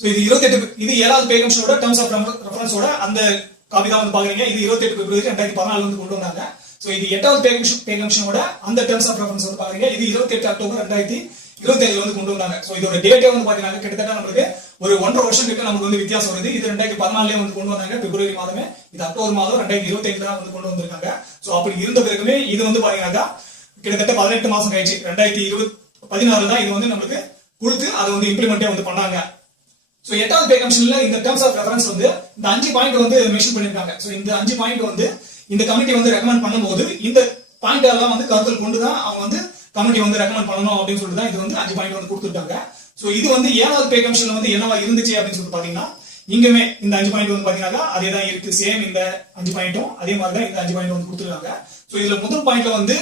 So இது 28 இது 7வது பே கமிஷனோட டர்ம்ஸ் ஆஃப் ரெஃபரன்ஸோட அந்த காப்பி தான் வந்து பாக்குறீங்க. இது 28 பிப்ரவரி 2014 வந்து கொண்டு வந்தாங்க. சோ இது 8வது பே கமிஷனோட அந்த டர்ம்ஸ் ஆஃப் ரெஃபரன்ஸ் வந்து பாக்குறீங்க. இது 28 அக்டோபர் 2025 வந்து கொண்டு வந்தாங்க. சோ இதோட டேட்டே வந்து பாத்தீங்கன்னா கிட்டத்தட்ட நமக்கு ஒரு 1.5 வருஷம் கிட்ட நமக்கு வந்து வித்தியாசம் வருது. இது 2014 வந்து கொண்டு வந்தாங்க பிப்ரவரி மாதமே. இது அக்டோபர் மாதம் 2025 தான் வந்து கொண்டு வந்திருக்காங்க. சோ அப்படி இருந்த பிறகுமே இது வந்து பாத்தீங்கன்னா கிட்டத்தட்ட 18 மாசம் கழிச்சு 2016 தான் இது வந்து நமக்கு கொடுத்து அதை வந்து இம்ப்ளிமெண்டே வந்து பண்ணாங்க. சோ 8வது பே கமிஷன்ல இந்த டர்ம்ஸ் ஆஃப் ரெஃபரன்ஸ் வந்து இந்த 5 பாயிண்ட் வந்து மென்ஷன் பண்ணிருக்காங்க. சோ இந்த 5 பாயிண்ட் வந்து இந்த கமிட்டி வந்து ரெக்கமெண்ட் பண்ணும்போது இந்த பாயிண்ட் எல்லாம் வந்து கருத்தில் கொண்டு தான் அவங்க வந்து கமிட்டி வந்து ரெக்கமெண்ட் பண்ணணும் அப்படின்னு சொல்லிட்டு தான் இது வந்து 5 பாயிண்ட் வந்து கொடுத்துட்டாங்க. சோ இது வந்து 7வது பே கமிஷன்ல வந்து என்னவா இருந்துச்சு அப்படின்னு சொல்லிட்டு பாத்தீங்கன்னா இங்கமே இந்த 5 பாயிண்ட் வந்து பாத்தீங்கன்னா அதே தான் இருக்கு. சேம் இந்த 5 பாயிண்ட்டும் அதே மாதிரி தான் இந்த 5 பாயிண்ட் வந்து கொடுத்துருக்காங்க. சோ இதுல முதல் பாயிண்ட்ல வந்து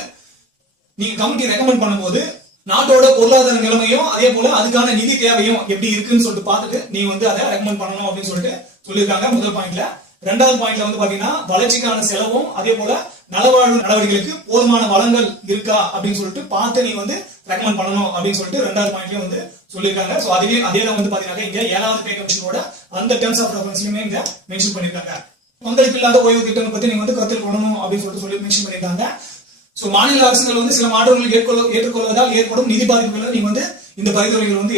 நீங்க கமிட்டி ரெக்கமெண்ட் பண்ணும்போது நாட்டோட பொருளாதார நிலைமையும் அதே போல அதுக்கான நிதி தேவையும் எப்படி இருக்குன்னு சொல்லிட்டு பார்த்துட்டு நீ வந்து அதை ரெக்கமெண்ட் பண்ணணும் அப்படின்னு சொல்லிட்டு சொல்லியிருக்காங்க முதல் பாயிண்ட்ல. 2வது பாயிண்ட்ல வந்து பாத்தீங்கன்னா வளர்ச்சிக்கான செலவும் அதே போல நலவாழ்வு நடவடிக்கைகளுக்கு போதுமான வளங்கள் இருக்கா அப்படின்னு சொல்லிட்டு பார்த்து நீ வந்து ரெக்கமெண்ட் பண்ணணும் அப்படின்னு சொல்லிட்டு 2வது பாயிண்ட்லயும் வந்து சொல்லியிருக்காங்க. சோ அதே தான் வந்து பாத்தீங்கன்னா இங்க 7வது பே கமிஷனோட அந்த டர்ம்ஸ் ஆஃப் ரெஃபரன்ஸ்லயுமே இங்க மென்ஷன் பண்ணிருக்காங்க. பங்களிப்பு இல்லாத ஓய்வு திட்டம் பத்தி நீங்க வந்து கருத்தில் கொள்ளணும் அப்படின்னு சொல்லி மென்ஷன் பண்ணிருக்காங்க. சோ மாநில அரசுகள் வந்து சில மாற்றங்களை ஏற்றுக்கொள்வதால் ஏற்படும் நிதி பாதிப்புகளை நீங்க வந்து இந்த பரிந்துரைகள் வந்து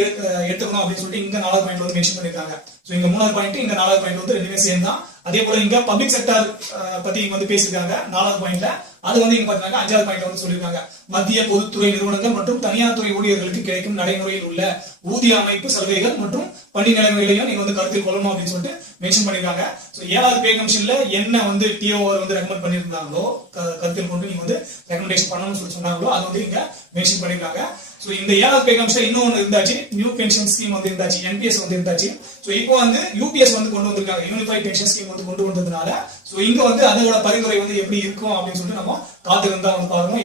எடுத்துக்கணும் அப்படின்னு சொல்லிட்டு இங்க 4வது பாயிண்ட் வந்து மென்ஷன் பண்ணிருக்காங்க. சோ இங்க 3வது பாயிண்ட் இங்க 4வது பாயிண்ட் வந்து ரெண்டுமே சேம் தான். அதே போல இங்க பப்ளிக் செக்டார் பத்தி இங்க வந்து பேசிருக்காங்க 4வது பாயிண்ட்ல. அது வந்து இங்க பாத்தீங்கன்னா 5வது பாயிண்ட் வந்து சொல்லிருக்காங்க. மத்திய பொதுத்துறை நிறுவனங்கள் மற்றும் தனியார் துறை ஊழியர்களுக்கு கிடைக்கும் நடைமுறையில் உள்ள ஊதிய அமைப்பு சலுகைகள் மற்றும் பணி நிலைமைகளையும் நீங்க வந்து கருத்தில் கொள்ளணும் அப்படின்னு சொல்லிட்டு மென்ஷன் பண்ணிருக்காங்க. சோ 7வது பே கமிஷன்ல என்ன வந்து டிஓஆர் வந்து ரெக்கமெண்ட் பண்ணிருந்தாங்களோ கருத்தில் கொண்டு நீங்க வந்து ரெக்கமெண்டேஷன் பண்ணணும்னு சொல்லி சொன்னாங்களோ அது வந்து இங்க மென்ஷன் பண்ணிருக்காங்க. சோ இந்த 7வது பே கமிஷன் இன்னொன்னு இருந்தாச்சு, நியூ பென்ஷன் ஸ்கீம் வந்து இருந்தாச்சு, என்பிஎஸ் வந்து இருந்தாச்சு. சோ இப்போ வந்து யூபிஎஸ் வந்து கொண்டு வந்திருக்காங்க, யூனிஃபைட் பென்ஷன் ஸ்கீம் வந்து கொண்டு வந்ததுனால சோ இங்க வந்து அதோட பரிந்துரை வந்து எப்படி இருக்கும் அப்படின்னு சொல்லிட்டு நம்ம காத்திருந்து தான் வந்து பாருங்க.